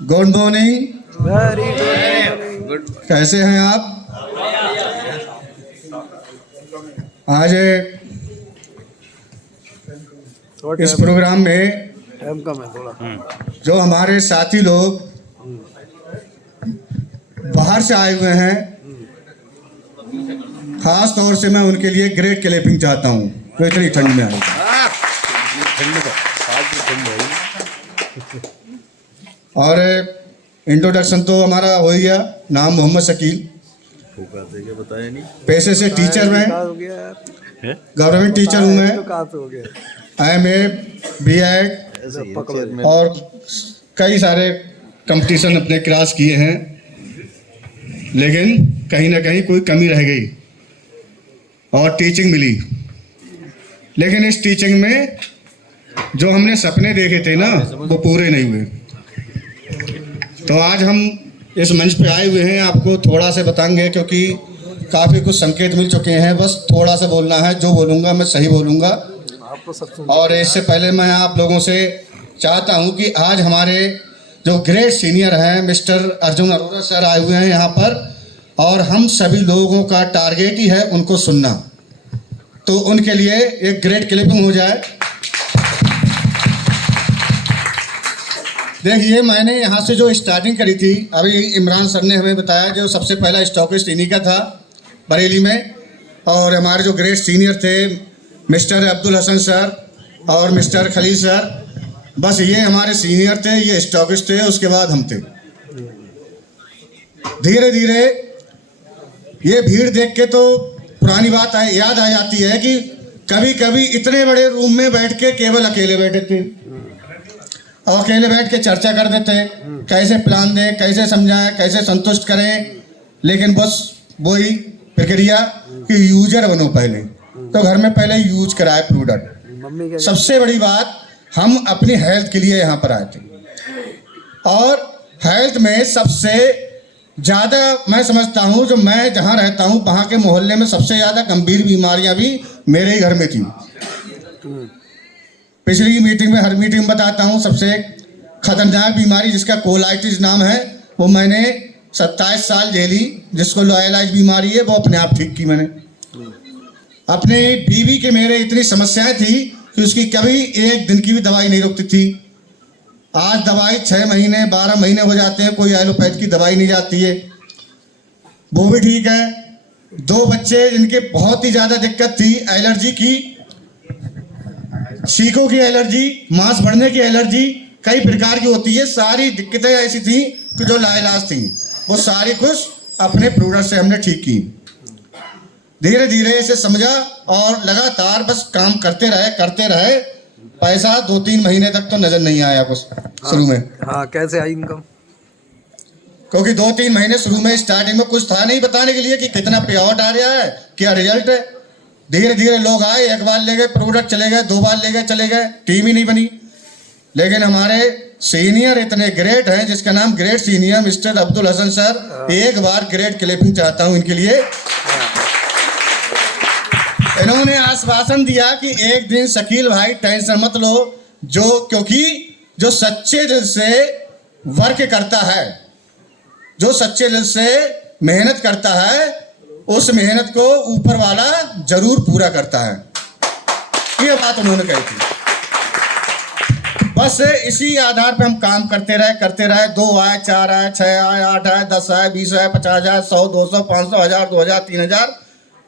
Good morning. Very good. कैसे हैं आप? आज इस प्रोग्राम में टाइम कम है थोड़ा। जो हमारे साथी लोग बाहर से आए हुए हैं, खास तौर से मैं उनके लिए ग्रेट क्लैपिंग चाहता हूँ। तो इतनी ठंड में आए और इंट्रोडक्शन तो हमारा हो ही गया। नाम मोहम्मद शकील, बताया नहीं। पेशे से टीचर में गवर्नमेंट टीचर हूँ मैं। IMA, BEd और कई सारे कंपटीशन अपने क्रॉस किए हैं, लेकिन कहीं ना कहीं कोई कमी रह गई और टीचिंग मिली। लेकिन इस टीचिंग में जो हमने सपने देखे थे ना, वो पूरे नहीं हुए। तो आज हम इस मंच पे आए हुए हैं, आपको थोड़ा सा बताएंगे, क्योंकि काफ़ी कुछ संकेत मिल चुके हैं। बस थोड़ा सा बोलना है, जो बोलूँगा मैं सही बोलूँगा। और इससे पहले मैं आप लोगों से चाहता हूँ कि आज हमारे जो ग्रेट सीनियर हैं मिस्टर अर्जुन अरोड़ा सर आए हुए हैं यहाँ पर, और हम सभी लोगों का टारगेट ही है उनको सुनना। तो उनके लिए एक ग्रेट क्लिपिंग हो जाए। देखिए, मैंने यहाँ से जो स्टार्टिंग करी थी, अभी इमरान सर ने हमें बताया, जो सबसे पहला स्टॉकिस्ट इन्हीं का था बरेली में। और हमारे जो ग्रेट सीनियर थे मिस्टर अब्दुल हसन सर और मिस्टर खलील सर, बस ये हमारे सीनियर थे, ये स्टॉकिस्ट थे। उसके बाद हम थे। धीरे धीरे ये भीड़ देख के तो पुरानी बात याद आ जाती है कि कभी कभी इतने बड़े रूम में बैठ के केवल अकेले बैठे थे और अकेले बैठ के चर्चा कर देते, कैसे प्लान दें, कैसे समझाएं, कैसे संतुष्ट करें। लेकिन बस वही प्रक्रिया कि यूजर बनो पहले, तो घर में पहले यूज कराए प्रोडक्ट। सबसे बड़ी बात, हम अपनी हेल्थ के लिए यहाँ पर आए थे, और हेल्थ में सबसे ज़्यादा मैं समझता हूँ, जो मैं जहाँ रहता हूँ वहाँ के मोहल्ले में सबसे ज़्यादा गंभीर बीमारियाँ भी मेरे ही घर में थी। पिछली मीटिंग में, हर मीटिंग में बताता हूँ, सबसे खतरनाक बीमारी जिसका कोलाइटिस नाम है, वो मैंने 27 साल झेली। जिसको लॉयलाइज बीमारी है, वो अपने आप ठीक की मैंने। अपने बीवी के मेरे इतनी समस्याएं थी कि उसकी कभी एक दिन की भी दवाई नहीं रुकती थी। आज दवाई 6 महीने 12 महीने हो जाते हैं, कोई एलोपैथ की दवाई नहीं जाती है, वो भी ठीक है। 2 बच्चे जिनके बहुत ही ज़्यादा दिक्कत थी, एलर्जी की, छींकों की एलर्जी, मांस बढ़ने की एलर्जी, कई प्रकार की होती है। सारी दिक्कतें ऐसी थी कि जो लाइलाज थी, वो सारी कुछ अपने प्रोडक्ट से हमने ठीक की। धीरे धीरे इसे समझा और लगातार बस काम करते रहे। पैसा 2-3 महीने तक तो नजर नहीं आया कुछ शुरू में। हाँ, कैसे आई इनकम? क्योंकि 2-3 महीने शुरू में स्टार्टिंग में कुछ था नहीं बताने के लिए कि कितना पे आउट आ रहा है, क्या रिजल्ट है। धीरे धीरे लोग आए, 1 बार ले गए प्रोडक्ट, चले गए, 2 बार ले गए, चले गए, टीम ही नहीं बनी। लेकिन हमारे सीनियर इतने ग्रेट हैं, जिसका नाम great senior mister Abdul Hasan sir, एक बार ग्रेट क्लैपिंग चाहता हूं इनके लिए। इन्होंने आश्वासन दिया कि एक दिन शकील भाई टेंशन मत लो, क्योंकि जो सच्चे दिल से वर्क करता है, जो सच्चे दिल से मेहनत करता है, उस मेहनत को ऊपर वाला जरूर पूरा करता है। ये बात उन्होंने कही थी। बस इसी आधार पे हम काम करते रहे। 2 आए, 4 आए, 6 आए, 8 आए, 10 आए, 20 आए, 50,000, 100, 200, 500, 1000, 2000, 3000,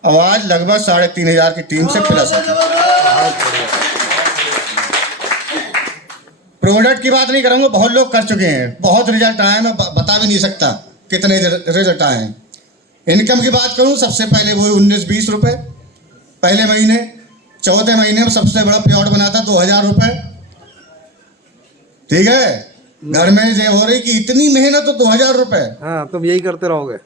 और आज लगभग 3,500 की टीम से प्लस है। प्रोडक्ट की बात नहीं करूंगा, बहुत लोग कर चुके हैं, बहुत रिजल्ट आए, मैं बता भी नहीं सकता कितने रिजल्ट आए हैं। इनकम की बात करूं, सबसे पहले वो 19-20 रुपए पहले महीने। चौथे महीने में सबसे बड़ा प्लॉट बना था 2,000 रुपए। ठीक है, घर में ये हो रही कि इतनी मेहनत तो 2,000 रुपए। हाँ, तुम यही करते रहोगे।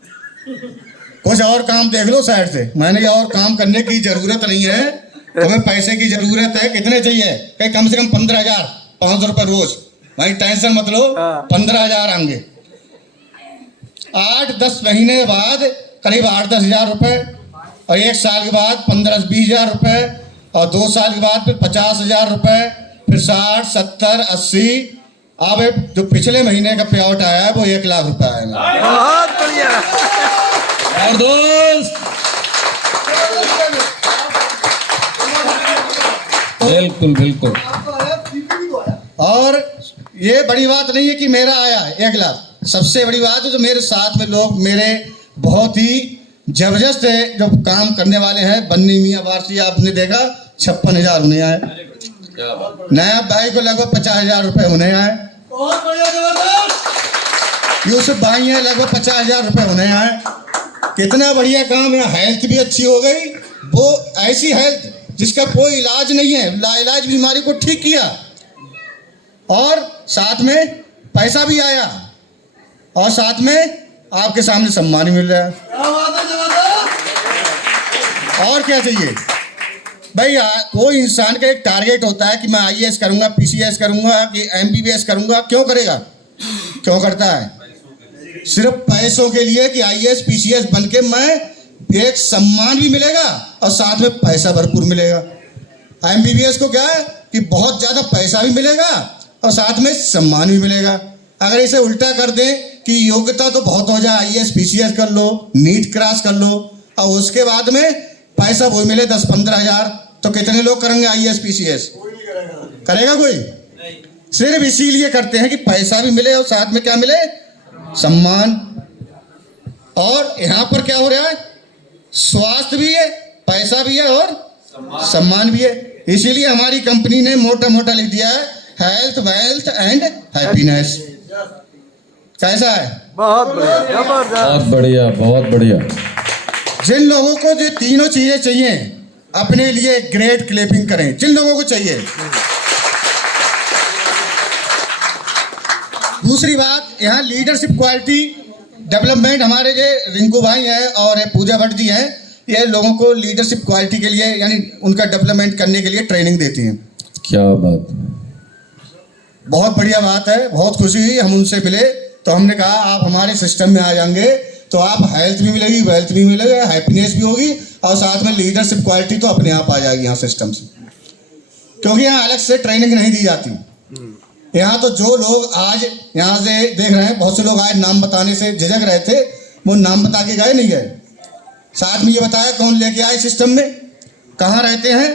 कुछ और काम देख लो साइड से। मैंने और काम करने की जरूरत नहीं है, तुम्हें पैसे की जरूरत है। कितने चाहिए? कहीं कम से कम 15,500 रुपए रोज। भाई टेंशन मत लो, 15,000 आएंगे। 8-10 महीने बाद करीब 8-10 हज़ार रुपए, और 1 साल के बाद 15-20 हज़ार रुपए, और 2 साल के बाद फिर 50,000 रुपए, फिर 60, 70, 80, अब जो पिछले महीने का पे आउट आया है वो 1 लाख रुपए आया है। बहुत बढ़िया। और दोस्त बिल्कुल बिल्कुल। और ये बड़ी बात नहीं है कि मेरा आया 1 लाख, सबसे बड़ी बात है जो मेरे साथ में लोग मेरे बहुत ही जबरदस्त है जो काम करने वाले हैं। बन्नी मियाँ वारसी आपने देखा 56,000 उन्हें आए, नया भाई को लगभग 50,000 रुपए उन्हें आए, यूसुफ भाई है लगभग 50,000 रुपए उन्हें आए। कितना बढ़िया काम है। हेल्थ भी अच्छी हो गई, वो ऐसी हेल्थ जिसका कोई इलाज नहीं है, लाइलाज बीमारी को ठीक किया और साथ में पैसा भी आया और साथ में आपके सामने सम्मान भी मिल रहा है। और क्या चाहिए भाई? कोई इंसान का एक टारगेट होता है कि मैं IAS करूंगा, PCS करूंगा कि MBBS करूंगा। क्यों करेगा? क्यों करता है? सिर्फ पैसों के लिए कि IAS PCS बन के मैं एक सम्मान भी मिलेगा और साथ में पैसा भरपूर मिलेगा। MBBS को क्या है कि बहुत ज्यादा पैसा भी मिलेगा और साथ में सम्मान भी मिलेगा। अगर इसे उल्टा कर दें कि योग्यता तो बहुत हो जाए, IAS PCS कर लो, नीट क्रॉस कर लो और उसके बाद में पैसा वो मिले 10-15 हजार, तो कितने लोग करेंगे IAS PCS? करेगा कोई? सिर्फ इसीलिए करते हैं कि पैसा भी मिले और साथ में क्या मिले? सम्मान। और यहाँ पर क्या हो रहा है? स्वास्थ्य भी है, पैसा भी है और सम्मान भी है। इसीलिए हमारी कंपनी ने मोटा मोटा लिख दिया है हेल्थ, वेल्थ एंड हैप्पीनेस। कैसा है? बहुत बढ़िया, जबरदस्त। बहुत बढ़िया, बहुत बढ़िया। जिन लोगों को ये तीनों चीजें चाहिए अपने लिए ग्रेट क्लैपिंग करें। जिन लोगों को चाहिए। दूसरी बात, यहाँ लीडरशिप क्वालिटी डेवलपमेंट हमारे ये रिंकू भाई हैं और पूजा भट्ट जी हैं, ये लोगों को लीडरशिप क्वालिटी के लिए यानी उनका डेवलपमेंट करने के लिए ट्रेनिंग देती हैं। क्या बात। बहुत बढ़िया बात है, बहुत खुशी हुई। हम उनसे मिले तो हमने कहा आप हमारे सिस्टम में आ जाएंगे तो आप हेल्थ भी मिलेगी, वेल्थ भी मिलेगा, हैप्पीनेस भी होगी और साथ में लीडरशिप क्वालिटी तो अपने आप आ जाएगी यहाँ सिस्टम से, क्योंकि यहाँ अलग से ट्रेनिंग नहीं दी जाती। यहाँ तो जो लोग आज यहाँ से देख रहे हैं, बहुत से लोग आज नाम बताने से झिझक रहे थे, वो नाम बता के गए नहीं गए। साथ में ये बताया कौन लेके आए सिस्टम में, कहाँ रहते हैं।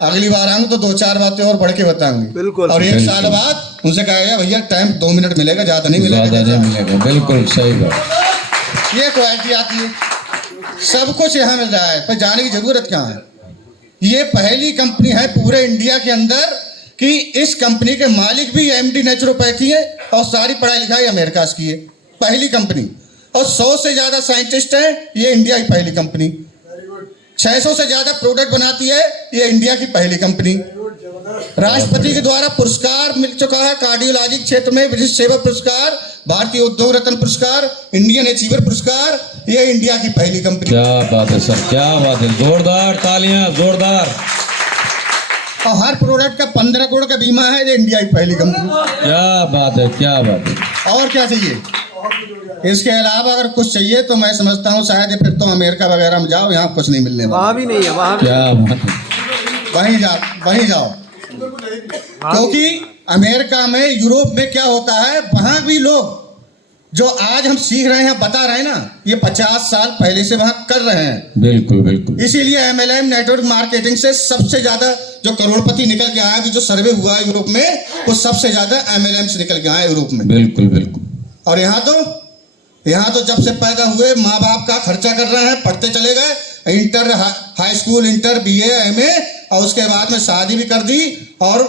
अगली बार आऊंगा तो 2-4 बातें और बढ़ के बताऊंगी। बिल्कुल। और 1 बिल्कुल। साल बाद उनसे कहेगा भैया टाइम 2 मिनट मिलेगा, ज्यादा नहीं ज्यादा मिलेगा। नहीं मिलेगा, बिल्कुल सही बात। ये क्वालिटी आती है, सब कुछ यहाँ मिल रहा है, पर जाने की जरूरत कहाँ है। ये पहली कंपनी है पूरे इंडिया के अंदर कि इस कंपनी के मालिक भी MD नेचुरोपैथी है और सारी पढ़ाई लिखाई अमेरिका से की है। पहली कंपनी, और 100 से ज्यादा साइंटिस्ट हैं, ये इंडिया की पहली कंपनी। 600 से ज्यादा प्रोडक्ट बनाती है, ये इंडिया की पहली कंपनी। राष्ट्रपति के द्वारा पुरस्कार मिल चुका है कार्डियोलॉजी क्षेत्र में, विशिष्ट सेवा पुरस्कार, भारतीय उद्योग रत्न पुरस्कार, इंडियन अचीवर पुरस्कार, ये इंडिया की पहली कंपनी। क्या बात है सर, क्या बात है। जोरदार तालियां, जोरदार। और हर प्रोडक्ट का 15 करोड़ का बीमा है, ये इंडिया की पहली कंपनी। क्या बात है, क्या बात है। और क्या चाहिए? इसके अलावा अगर कुछ चाहिए तो मैं समझता हूँ शायद फिर तो अमेरिका वगैरह में जाओ, यहाँ कुछ नहीं मिलने वाला। वहाँ भी नहीं है, वहाँ भी। क्या बात है। वहीं जाओ, क्योंकि अमेरिका में, यूरोप में क्या होता है, वहां भी लोग जो आज हम सीख रहे हैं, बता रहे हैं ना, ये 50 साल पहले से वहां कर रहे हैं। बिल्कुल बिल्कुल। इसीलिए MLM नेटवर्क मार्केटिंग से सबसे ज्यादा जो करोड़पति निकल के आया, जो सर्वे हुआ है यूरोप में, वो सबसे ज्यादा MLM से निकल के आया यूरोप में। बिल्कुल बिल्कुल। और यहाँ तो जब से पैदा हुए माँ बाप का खर्चा कर रहे हैं, पढ़ते चले गए, inter, high school, inter, BA, MA, और उसके बाद में शादी भी कर दी और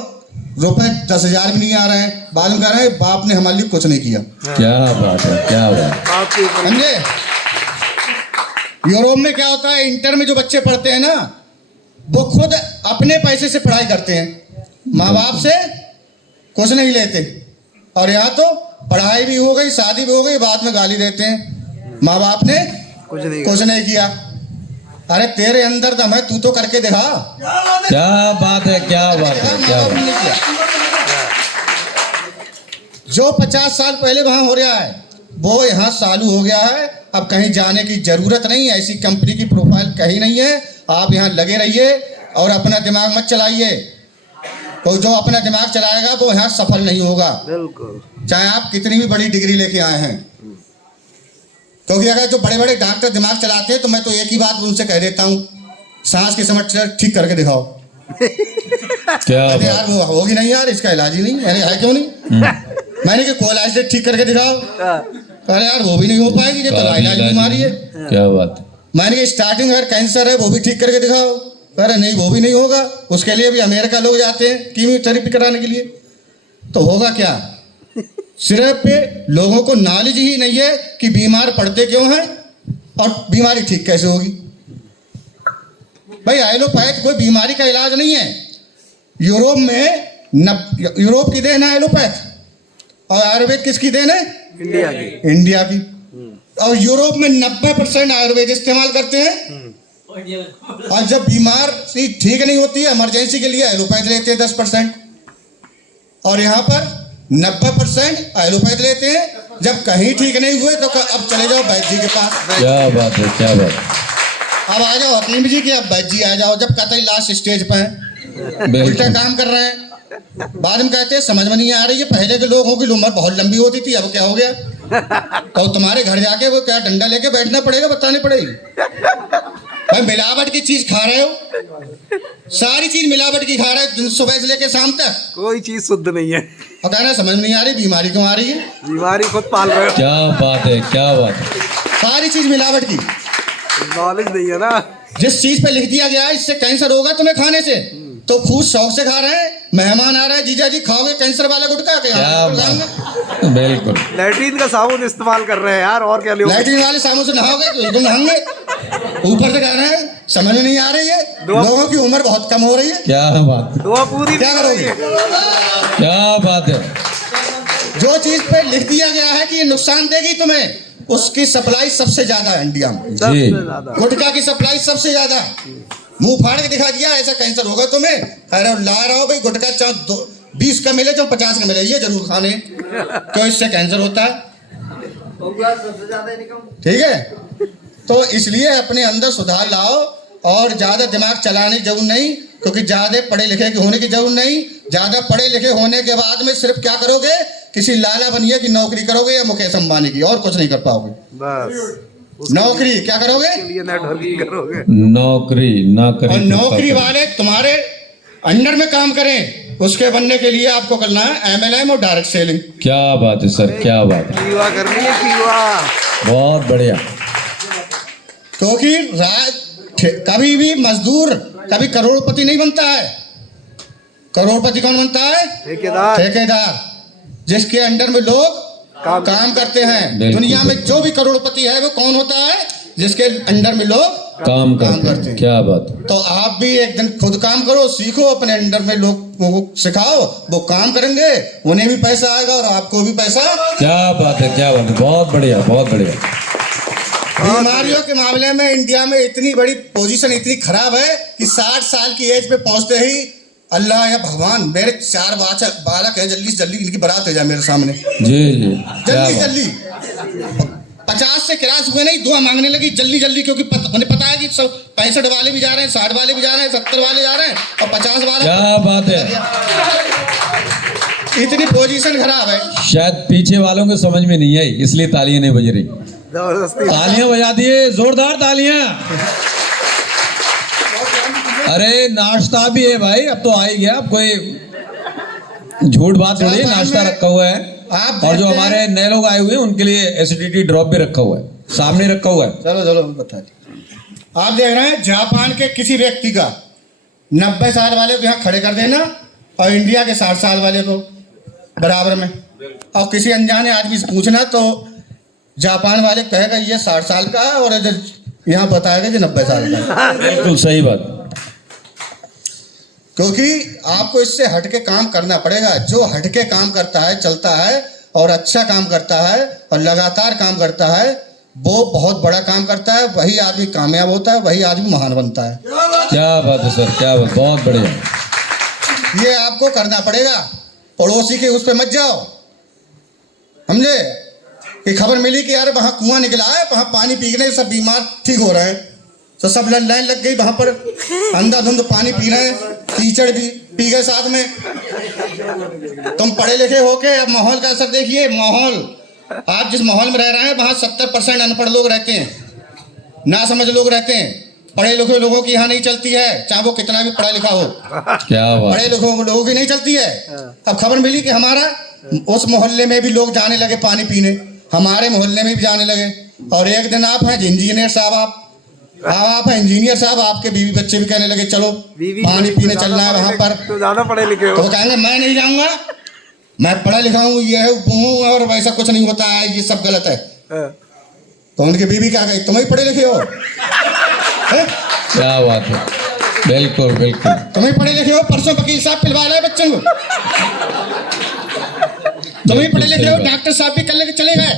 रुपए 10,000 भी नहीं आ रहे हैं। बाद में कह रहे हैं बाप ने हमारे लिए कुछ नहीं किया। क्या बात है, क्या बात। समझे? यूरोप में क्या होता है, इंटर में जो बच्चे पढ़ते हैं ना, वो खुद अपने पैसे से पढ़ाई करते हैं, माँ बाप से कुछ नहीं लेते। और यहाँ तो पढ़ाई भी हो गई, शादी भी हो गई, बाद में गाली देते हैं, माँ बाप ने कुछ नहीं किया। अरे तेरे अंदर दम है, तू तो करके दिखा। क्या बात है, क्या बात है, क्या बात है। जो 50 साल पहले वहां हो रहा है वो यहाँ चालू हो गया है। अब कहीं जाने की जरूरत नहीं, ऐसी कंपनी की प्रोफाइल कहीं नहीं है। आप यहाँ लगे रहिए और अपना दिमाग मत चलाइए। तो जो अपना दिमाग चलाएगा वो यहाँ सफल नहीं होगा, बिल्कुल। चाहे आप कितनी भी बड़ी डिग्री लेके आए हैं। क्योंकि अगर जो बड़े बड़े डॉक्टर दिमाग चलाते हैं तो मैं तो एक ही बात उनसे कह देता हूँ, सांस की समस्या ठीक करके दिखाओ। क्या अरे बात। यार वो होगी नहीं यार, इसका इलाज ही नहीं। मैंने है क्यों नहीं, मैंने कि कोलाइटिस ठीक करके दिखाओ। अरे यार वो भी नहीं हो पाएगी, ये तो लाइलाज बीमारी है। क्या बात। मैंने कि स्टार्टिंग अगर कैंसर है वो भी ठीक करके दिखाओ। अरे नहीं वो भी नहीं होगा, उसके लिए भी अमेरिका लोग जाते हैं कीमोथेरेपी कराने के लिए। तो होगा क्या, सिर्फ लोगों को नॉलेज ही नहीं है कि बीमार पड़ते क्यों हैं और बीमारी ठीक कैसे होगी। भाई एलोपैथ कोई बीमारी का इलाज नहीं है। यूरोप में यूरोप की देन है एलोपैथ, और आयुर्वेद किसकी देन है, इंडिया की। इंडिया की। और यूरोप में 90% आयुर्वेद इस्तेमाल करते हैं, और जब बीमार सी ठीक नहीं होती है इमरजेंसी के लिए एलोपैथ लेते हैं 10%, और यहाँ पर 90% एलोपैथ लेते हैं। जब कहीं ठीक नहीं हुए तो अब चले जाओ वैद्य जी के पास। क्या बात है, क्या बात। अब आ जाओ हकीम जी के, अब वैद्य जी आ जाओ जब कतई लास्ट स्टेज पर हैं, उल्टा बिल्कुल। काम कर रहे हैं। बाद में कहते हैं समझ में नहीं आ रही है, पहले के लोगों की उम्र बहुत लंबी होती थी, अब क्या हो गया। तो तुम्हारे घर जाके वो क्या डंडा लेके बैठना पड़ेगा, बतानी पड़ेगी। भाई मिलावट की चीज खा रहे हो, सारी चीज मिलावट की खा रहे हो सुबह से लेके शाम तक, कोई चीज शुद्ध नहीं है। और कहना समझ में नहीं आ रही बीमारी क्यों आ रही है। बीमारी खुद पाल रहे हो। क्या बात है, क्या बात है। सारी चीज मिलावट की। नॉलेज नहीं है ना। जिस चीज पे लिख दिया गया है इससे कैंसर होगा तुम्हें खाने से, तो खूब शौक से खा रहे हैं। मेहमान आ रहा है, जीजा जी खाओगे कैंसर वाला गुटखा के? क्या बात। बिल्कुल। लैट्रीन का साबुन इस्तेमाल कर रहे हैं यार, और क्या लोग। लैट्रिन वाले साबुन से नहाओगे तो एकदम नहाएंगे। ऊपर से कह रहे हैं समझ में नहीं आ रही है, लोगों की उम्र बहुत कम हो रही है। क्या बात, दुआ पूरी क्या करोगे? क्या बात है। जो चीज पे लिख दिया गया है कि ये नुकसान देगी तुम्हें, उसकी सप्लाई सबसे ज्यादा है इंडिया में। सबसे ज्यादा। गुटखा की सप्लाई सबसे ज्यादा। मुंह फाड़ के दिखा दिया ऐसा कैंसर होगा तुम्हें। अरे ला रहा हो भाई गुटखा, चाहे 20 का मिले चाहे 50 का मिले, ये जरूर खाने, क्यों इससे कैंसर होता है। ठीक है, तो इसलिए अपने अंदर सुधार लाओ, और ज्यादा दिमाग चलाने की जरूरत नहीं, क्योंकि ज्यादा पढ़े लिखे के होने की जरूरत नहीं। ज्यादा पढ़े लिखे होने के बाद में सिर्फ क्या करोगे, किसी लाला बनिए की नौकरी करोगे या मुकेश अंबानी की, और कुछ नहीं कर पाओगे। बस नौकरी क्या करोगे, उसके लिए नेटवर्किंग करोगे। नौकरी ना करें और तो नौकरी क्या वाले तुम्हारे अंडर में काम करें, उसके बनने के लिए आपको करना है MLM और डायरेक्ट सेलिंग। करें? क्या बात है सर, क्या बात है। कीवा करनी है, कीवा। बहुत बढ़िया। क्योंकि कभी भी मजदूर कभी करोड़पति नहीं बनता है। करोड़पति कौन बनता है, ठेकेदार। ठेकेदार, जिसके अंडर में लोग काम करते हैं। बिल्कुल। दुनिया में जो भी करोड़पति है वो कौन होता है, जिसके अंडर में लोग काम काम करते करते हैं। हैं। क्या बात है। तो आप भी एक दिन खुद काम करो, सीखो, अपने अंडर में लोगों को सिखाओ, वो काम करेंगे, उन्हें भी पैसा आएगा और आपको भी पैसा। क्या बात है, क्या बात है। बहुत बढ़िया, बहुत बढ़िया। बीमारियों के मामले में इंडिया में इतनी बड़ी पोजीशन इतनी खराब है कि 60 साल की एज पे पहुंचते ही अल्लाह या भगवान मेरे 4 बालक है, जल्दी से जल्दी इनकी बारात हो जाए मेरे सामने, जी जी, क्या जल्दी बात। जल्दी। 50 से क्रॉस हुए नहीं, दुआ मांगने लगी जल्दी जल्दी, क्योंकि उन्हें पता है कि सब 65 वाले भी जा रहे हैं, 60 वाले भी जा रहे हैं, 70 वाले जा रहे हैं, और 50 वाले। क्या बात है। इतनी पोजीशन खराब है। शायद पीछे वालों को समझ में नहीं आई, इसलिए तालियां नहीं बज रही। जबरदस्ती। तालियां बजा दिए, जोरदार तालियां। अरे नाश्ता भी है भाई, अब तो आ ही गया। अब कोई झूठ बात थोड़ी है, नाश्ता रखा हुआ है। आप और जो देखते हैं- हमारे नए लोग आए हुए हैं उनके लिए एसिडिटी ड्रॉप भी रखा हुआ है, सामने रखा हुआ है। चलो चलो बता दी। आप देख रहे हैं जापान के किसी व्यक्ति का 90 साल वाले को यहाँ खड़े कर देना, और इंडिया के 60 साल वाले को बराबर में, और किसी अनजाने आदमी से पूछना तो जापान वाले कहेगा ये 60 साल का है, और इधर यहाँ बताएगा कि 90 साल का है। बिल्कुल सही बात। क्योंकि आपको इससे हटके काम करना पड़ेगा। जो हटके काम करता है, चलता है और अच्छा काम करता है और लगातार काम करता है, वो बहुत बड़ा काम करता है, वही आदमी कामयाब होता है, वही आदमी महान बनता है। क्या बात है सर, क्या बात, बहुत बढ़िया। ये आपको करना पड़ेगा। पड़ोसी के उस पे मत जाओ, समझे, कि खबर मिली कि यार वहाँ कुआं निकला है, वहाँ पानी पीने से सब बीमार ठीक हो रहे हैं, तो सब लाइन लग गई वहां पर, अंधाधुंध पानी पी रहे हैं, कीचड़ भी पी गए साथ में। तुम पढ़े लिखे होके अब माहौल का असर देखिए। माहौल, आप जिस माहौल में रह रहे हैं वहां 70% अनपढ़ लोग रहते हैं, ना समझ लोग रहते हैं। पढ़े लिखे लोगों की यहाँ नहीं चलती है, चाहे वो कितना भी पढ़ा लिखा हो। क्या बात पढ़े लिखे लोगों की नहीं चलती है। अब खबर मिली कि हमारा उस मोहल्ले में भी लोग जाने लगे पानी पीने, हमारे मोहल्ले में भी जाने लगे। और एक दिन आप हैं इंजीनियर साहब, आप हैं इंजीनियर साहब, आपके बीवी बच्चे भी कहने लगे चलो पानी पीने चलना है वहां पर। तो ज्यादा पढ़े लिखे हो। तो कहेंगे मैं नहीं जाऊंगा, मैं पढ़ा लिखा हूँ, ये हूँ और वैसा कुछ नहीं होता है, ये सब गलत है। तो उनकी बीवी क्या कही, तुम ही पढ़े लिखे हो? क्या बात है, बिल्कुल बिल्कुल। तुम ही पढ़े लिखे हो, परसों वकील साहब पिलवा रहे बच्चों को। तुम ही पढ़े लिखे हो, डॉक्टर साहब भी कल लेके चले गए।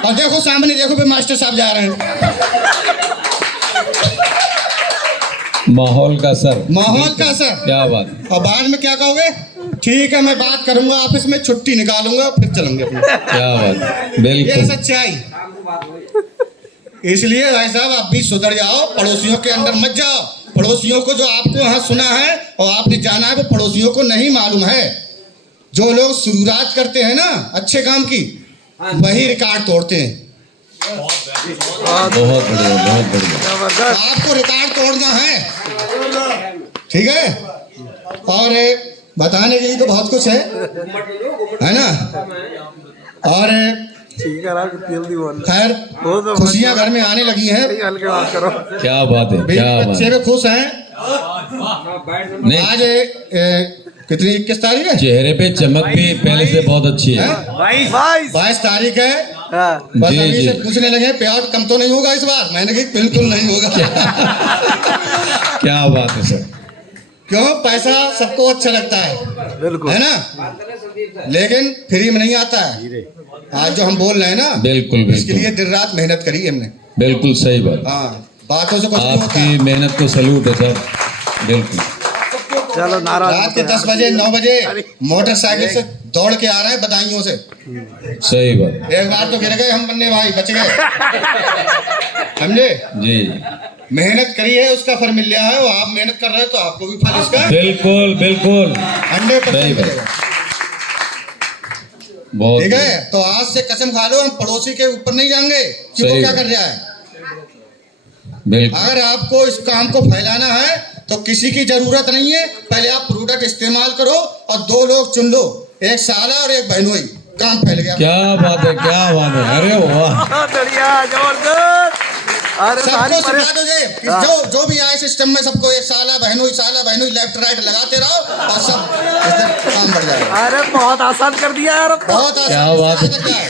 और देखो सामने देखो भी मास्टर साहब जा रहे हैं। माहौल का असर, माहौल का असर। क्या बात है। और बाद में क्या कहोगे, ठीक है मैं बात करूंगा ऑफिस में, छुट्टी निकालूंगा फिर चलेंगे अपने। क्या बात है, ये बिल्कुल सच्चाई। इसलिए भाई साहब आप भी सुधर जाओ, पड़ोसियों के अंदर मत जाओ। पड़ोसियों को जो आपको यहाँ सुना है और आपने जाना है वो पड़ोसियों को नहीं मालूम है। जो लोग शुरुआत करते हैं ना अच्छे काम की, वही रिकॉर्ड तोड़ते हैं। बहुत बढ़िया, बहुत बढ़िया। आपको रिकॉर्ड तोड़ना है, ठीक है। और बताने के लिए तो बहुत कुछ है ना। और जल्दी बोल। खैर खुशियां घर में आने लगी हैं। हल्के बात करो। क्या बात है, क्या बात बच्चे है। भी खुश हैं। नहीं, आज कितनी 21 तारीख है? चेहरे पे चमक भी पहले से बहुत अच्छी है। 22 तारीख है। बस जी, अभी जी। से पूछने लगे प्यार कम तो नहीं होगा इस बार? मैंने कहा बिल्कुल नहीं होगा। क्या बात है सर। क्यों, पैसा सबको अच्छा लगता है, बिल्कुल है ना, लेकिन फ्री में नहीं आता है। आज जो हम बोल रहे हैं ना, बिल्कुल इसके बिल्कुल लिए दिन रात मेहनत करी हमने। बिल्कुल सही बात। हाँ, बातों से कुछ नहीं होता आपकी है। मेहनत को सलूट है सर, बिल्कुल। चलो नाराज रात के 10 बजे 9 बजे मोटरसाइकिल से दौड़ के आ रहे हैं बदायूं से। सही बात। एक बार तो गिर गए हम, बन्ने भाई बच गए, समझे। जी, मेहनत करी है उसका फल मिल गया है। वो आप मेहनत कर रहे हो तो आपको भी फल इसका बिल्कुल बिल्कुल 100% सही बात। मिलेगा, बहुत ठीक है। तो आज से कसम खा लो हम पड़ोसी के ऊपर नहीं जाएंगे कि वो सही क्या बात। कर रहा है। बिल्कुल। अगर आपको इस काम को फैलाना है तो किसी की जरूरत नहीं है, पहले आप प्रोडक्ट इस्तेमाल करो और 2 लोग चुन लो, एक साला और एक बहनोई, काम फैल गया। क्या बात है, क्या बात है। अरे वाह, बढ़िया, जबरदस्त। अरे सारी सबको सिखा दो जे, जो भी आए सिस्टम में सबको एक साला बहनोई लेफ्ट राइट लगाते रहो और सब इससे काम बढ़ जाएगा। अरे बहुत आसान कर दिया यार, अब बहुत क्या आसान बात है। करता है।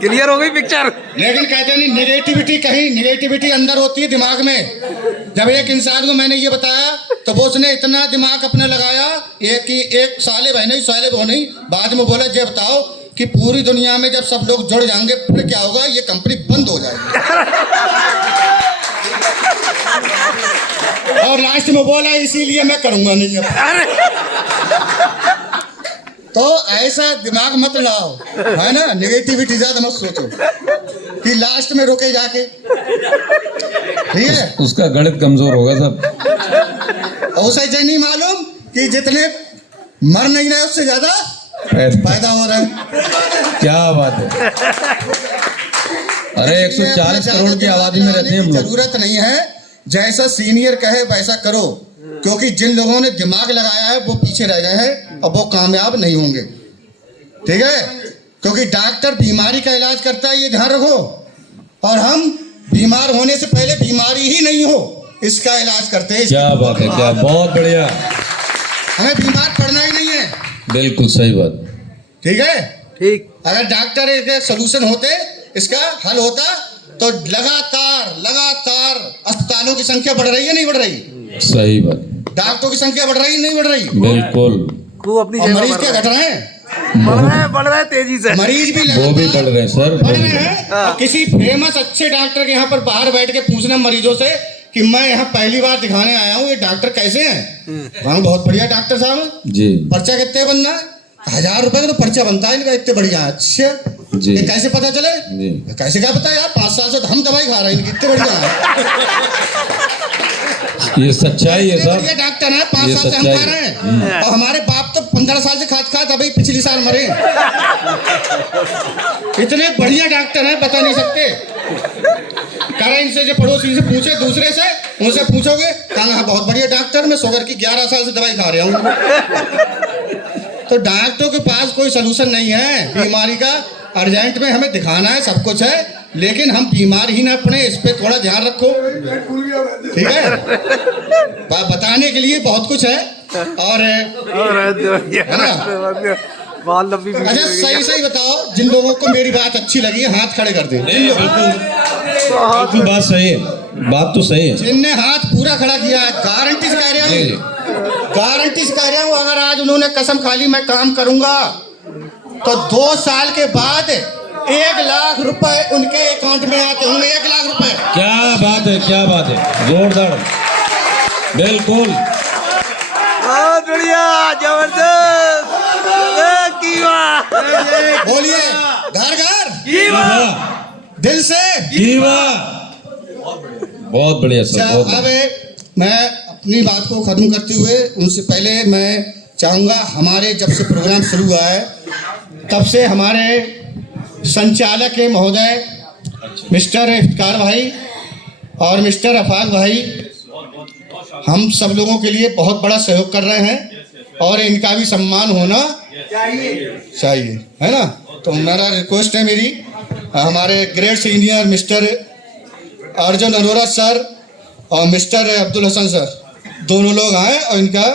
क्लियर हो गई पिक्चर। लेकिन कहते नहीं निगेटिविटी अंदर होती है दिमाग में। जब एक इंसान को मैंने ये बताया तो वो उसने इतना दिमाग अपना लगाया एक साले बहनोई, बाद में बोला ये बताओ कि पूरी दुनिया में जब सब लोग जुड़ जाएंगे फिर क्या होगा, ये कंपनी बंद हो जाएगी। और लास्ट में बोला इसीलिए मैं करूंगा नहीं अब। तो ऐसा दिमाग मत लाओ, है ना, नेगेटिविटी ज्यादा मत सोचो कि लास्ट में रोके जाके, ठीक है। उसका गणित कमजोर होगा सब। और उसे ये नहीं मालूम कि जितने मर नहीं रहे उससे ज्यादा पैदा हो रहे हैं। क्या बात है। अरे 140 करोड़ की आबादी में रहते हैं हम लोग। जरूरत नहीं है, जैसा सीनियर कहे वैसा करो, क्योंकि जिन लोगों ने दिमाग लगाया है वो पीछे रह गए हैं और वो कामयाब नहीं होंगे, ठीक है। क्योंकि डॉक्टर बीमारी का इलाज करता है, ये ध्यान रखो, और हम बीमार होने से पहले बीमारी ही नहीं हो इसका इलाज करते हैं। क्या बात है, क्या बहुत बढ़िया। हमें बीमार पड़ना ही नहीं है, बिल्कुल सही बात। ठीक है। ठीक। अगर डॉक्टर एक सोल्यूशन होते, इसका हल होता, तो लगातार अस्पतालों की संख्या बढ़ रही है नहीं बढ़ रही? सही बात। डॉक्टरों की संख्या बढ़ रही नहीं बढ़ रही? बिल्कुल। खूब अपनी और जगह मरीज पर क्या घट रहे हैं? बढ़ रहे हैं तेजी से। मरीज भी वो भी बढ़ रहे हैं सर, बढ़ रहे हैं। और किसी फेमस अच्छे डॉक्टर के यहाँ पर बाहर बैठ के पूछना मरीजों से कि मैं यहाँ पहली बार दिखाने आया हूँ, ये डॉक्टर कैसे हैं? हाँ बहुत बढ़िया डॉक्टर साहब। जी। पर्चा कितने बनना? 1000 रुपए का तो पर्चा बनता है इनका, इतने बढ़िया। अच्छा जी। ये कैसे पता चले? जी। कैसे क्या पता यार, 5 साल से हम दवाई खा रहे हैं इनकी, इतने बढ़िया है। ये सच्चाई है इतने सब। बढ़िया डॉक्टर है, 5 ये साल से हम सच्चाई खा रहे है। हैं। और हमारे बाप तो 15 साल से खाते अभी पिछली साल मरे। इतने बढ़िया डॉक्टर हैं, बता नहीं सकते। कह रहे इनसे जो पड़ोसी से पूछे, दूसरे से उनसे पूछोगे, कहा हाँ बहुत बढ़िया डॉक्टर, मैं शुगर की 11 साल से दवाई खा रहा हूँ। तो डॉक्टरों के पास कोई सलूशन नहीं है बीमारी का। अर्जेंट में हमें दिखाना है, सब कुछ है, लेकिन हम बीमार ही ना पड़े, इस पे थोड़ा ध्यान रखो, ठीक है? बताने के लिए बहुत कुछ है। और बहुत लंबी अच्छा सही सही बताओ, जिन लोगों को मेरी बात अच्छी लगी है हाथ खड़े कर दें। बिल्कुल बात सही है, बात तो सही है। जिनने हाथ पूरा खड़ा किया है, गारंटी से कह रहा हूँ, गारंटी से कह रहा हूँ, अगर आज उन्होंने कसम खा ली मैं काम करूंगा, तो 2 साल के बाद 1 लाख रुपए उनके अकाउंट में आते होंगे। 1 लाख रुपए। क्या बात है, क्या बात है, जोरदार, बिल्कुल। बहुत बढ़िया, जबरदस्त। बोलिए, घर घर दिल से। बहुत बढ़िया सर, बहुत अच्छा, बढ़िया। अब मैं अपनी बात को खत्म करते हुए उनसे पहले मैं चाहूंगा, हमारे जब से प्रोग्राम शुरू हुआ है तब से हमारे संचालक महोदय मिस्टर इफ्तिकार भाई और मिस्टर अफाक भाई हम सब लोगों के लिए बहुत बड़ा सहयोग कर रहे हैं, और इनका भी सम्मान होना चाहिए, है ना? तो मेरा रिक्वेस्ट है मेरी, हमारे great senior mister Arjun Arora sir और मिस्टर अब्दुल हसन सर, दोनों लोग आए और इनका